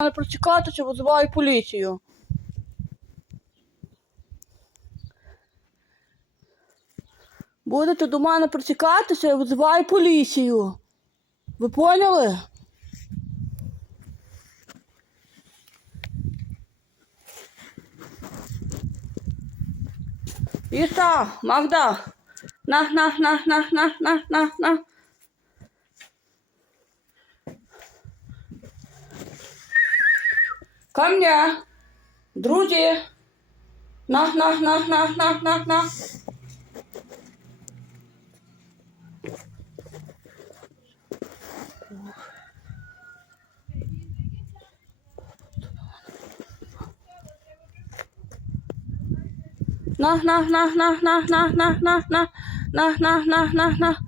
мене прочекатися, визиваю поліцію. Будете до мене прочекатися, я визиваю поліцію. Ви поняли? Іса, Магда. На, на, на, на, на, на, на, на. Ко мне. Друзі. На, на, на, на, на, на, на. На, на, на, на, на, на, на, на, на, на, на, на, на, на.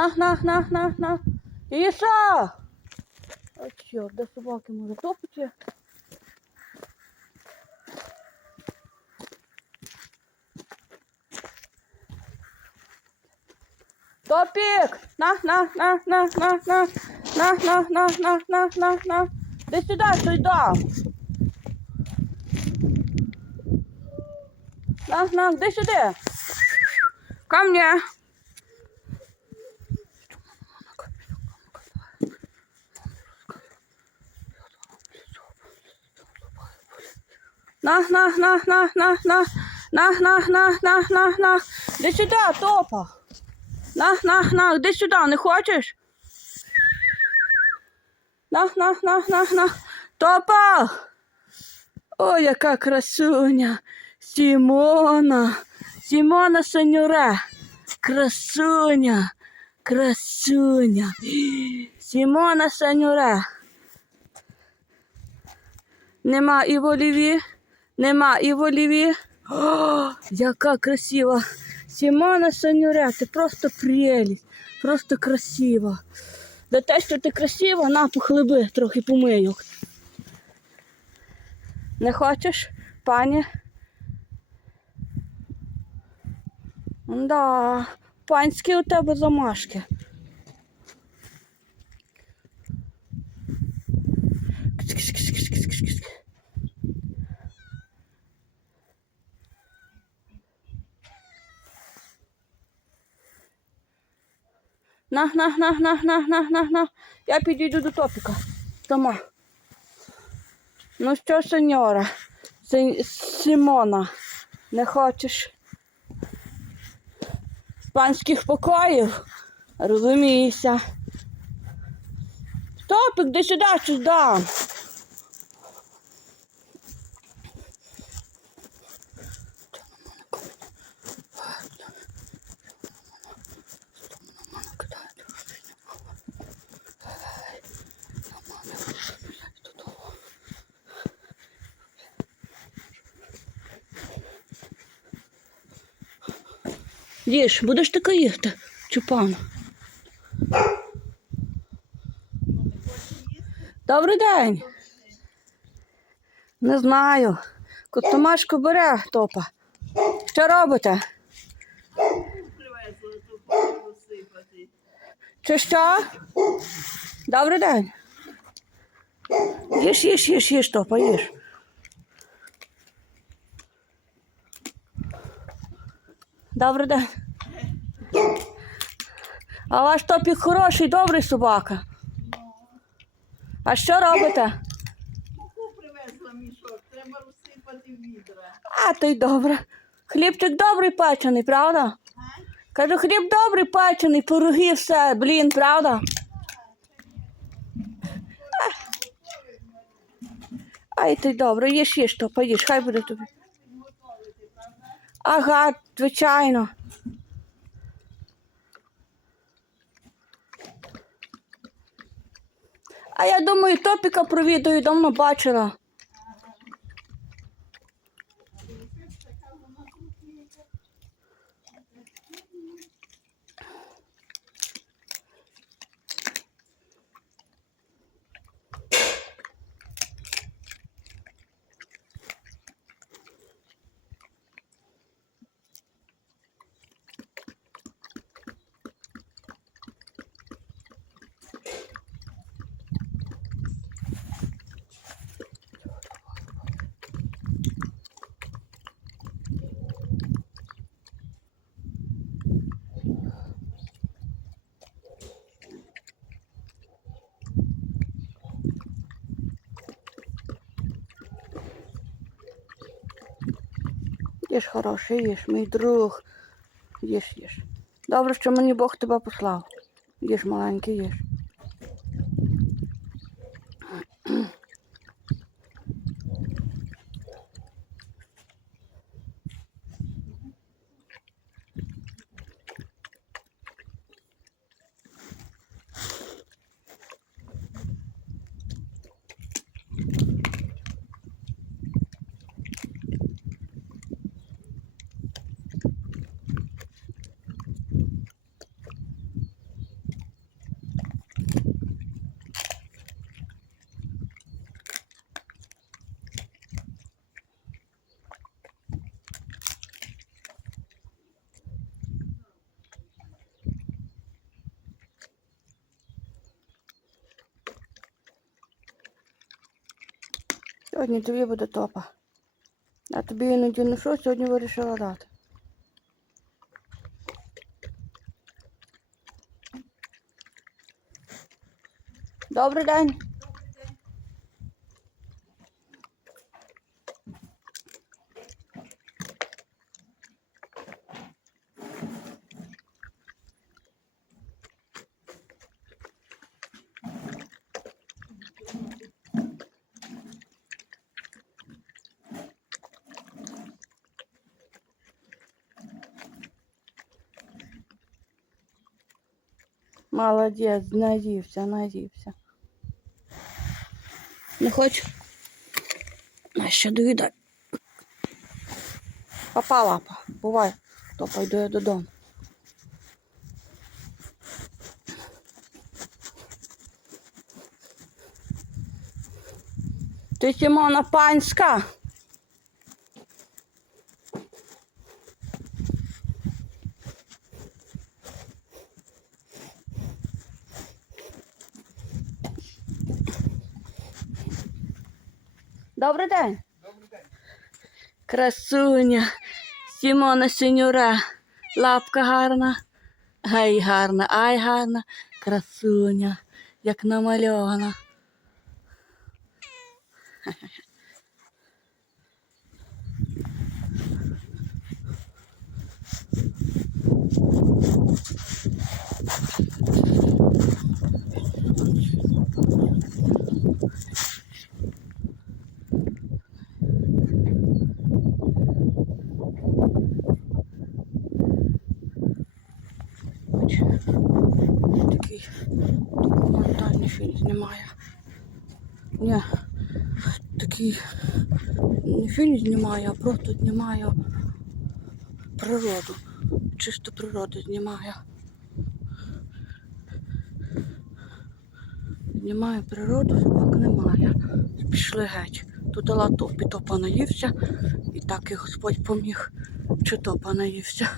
На, на, на, на, на. Іса! А чорт, де собаки може топити? Топік! На, на, на, на, на, на, на, на, на, на, на, на, на. Де сюди, сюди. На, на, де сюди. Ко мне. На, на, на, на, на, на, на, на, на, на, на, на. Де сюди, топа. На, на, на, де сюди, не хочеш? На, на, на, на, на. Топа. Ой, яка красуня. Сімона. Сімона Сенюре. Красуня. Красуня. Сімона Сенюре. Нема і в оліві, нема і в оліві. О, яка красива. Сімона Санюре, ти просто прелість, просто красива. За те, що ти красива, на похлеби трохи помию. Не хочеш, пані? Да, панські у тебе замашки. На, на, на, на, на, на, на, на. Я підійду до топіка. Тома. Ну що, сеньора? Симона, не хочеш панських покоїв? Розумієшся. Топик, де сюди щось дам. Їж, будеш таке їсти, чупан. Добрий день. Не знаю. Котомашку бере топа. Що робите? Чи що? Добрий день. Їж, їж, їж, їж, топа, їж. Добрий день. А ваш топік хороший, добрий собака. А що робите? за мішок, треба розсипати відра. А, то й добре. Хлібчик добрий печений, правда? Кажу, хліб добрий печений, пироги, все, блін, правда? Ай, ти добре, їж, їж, то поїж, хай буде тобі. Ага, звичайно. А я думаю, топіка провідаю, давно бачила. Їж хороший, їж, мій друг. Їж, їж. Добре, що мені Бог тебе послав. Їж, маленький, їж. Сьогодні тобі буде топа. Я тобі іноді ну що, сьогодні вирішила дати. Добрий день. Молодець, наївся, наївся. Не хочу. На ще доїдай. Папа лапа, бувай, то пойду я додому. Ти Сімона панська. Добрий день. Добрий день. Красуня. Сімона синюра. Лапка гарна. Ай гарна, ай гарна. Красуня. Як намальована. Хоч такий документальний фільм знімає. Ні, не фільм знімаю, а просто знімаю природу. Чисто природу знімаю. Знімаю природу, собак немає. Пішли геть. Тут топі, топа наївся, і так і Господь поміг, чи топа наївся.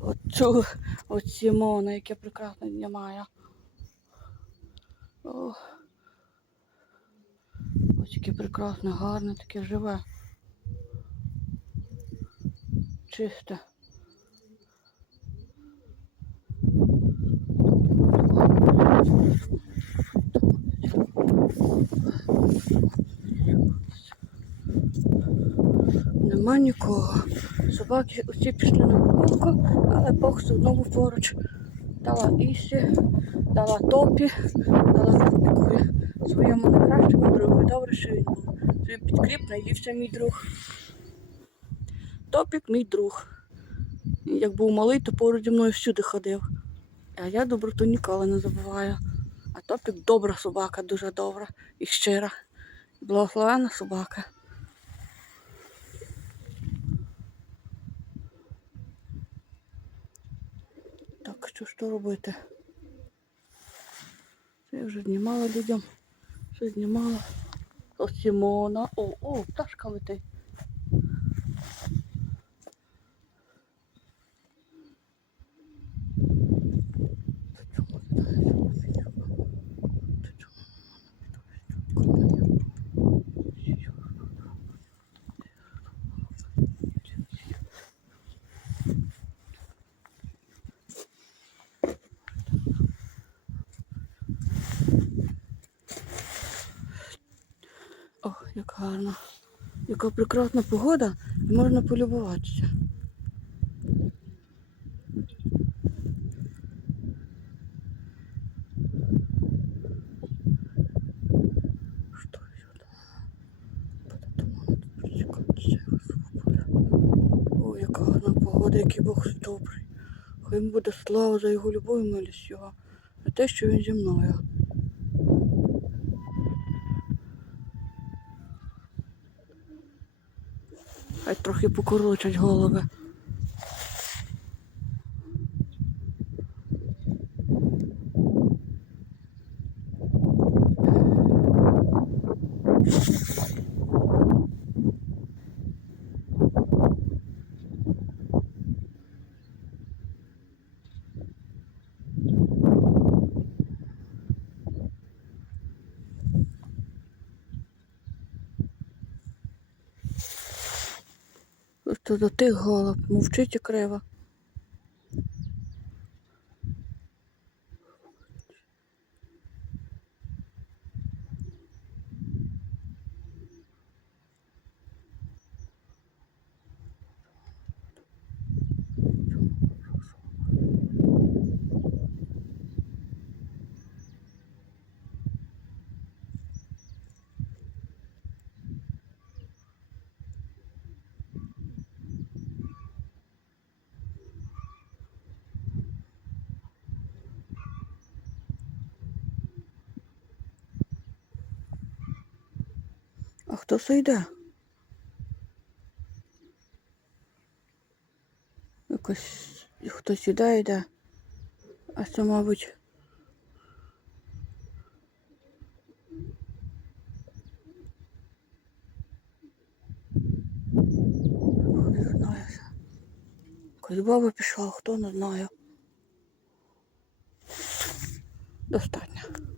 Оцю, от Сімона, яке прекрасне знімає. О, ось яке прекрасне, гарне, таке живе. Чисте. Нема нікого. Собаки усі пішли на прогулку, але Бог знову поруч. Дала Ісі, дала топі, дала топікові своєму найкращому другу. Добре, що він був. Собі підкріп, наївся мій друг. Топік мій друг. Як був малий, то поруч зі мною всюди ходив. А я доброту ніколи не забуваю. А топік добра собака, дуже добра і щира. Благословенна собака. Що то робити? Це я вже знімала людям. Що знімала? О, Сімона. О, о, пташка летить. Яка прекрасна погода і можна полюбуватися. О, яка гарна погода, який Бог добрий. Хай йому буде слава за його любов і милість його, за те, що він зі мною. Хай трохи покорочать голови. Просто до тих голуб, мовчить і криво. Хто це йде? Якось хтось іде йде. А це, мабуть. Не знаю. Якась баба пішла, хто не знаю. Достатньо.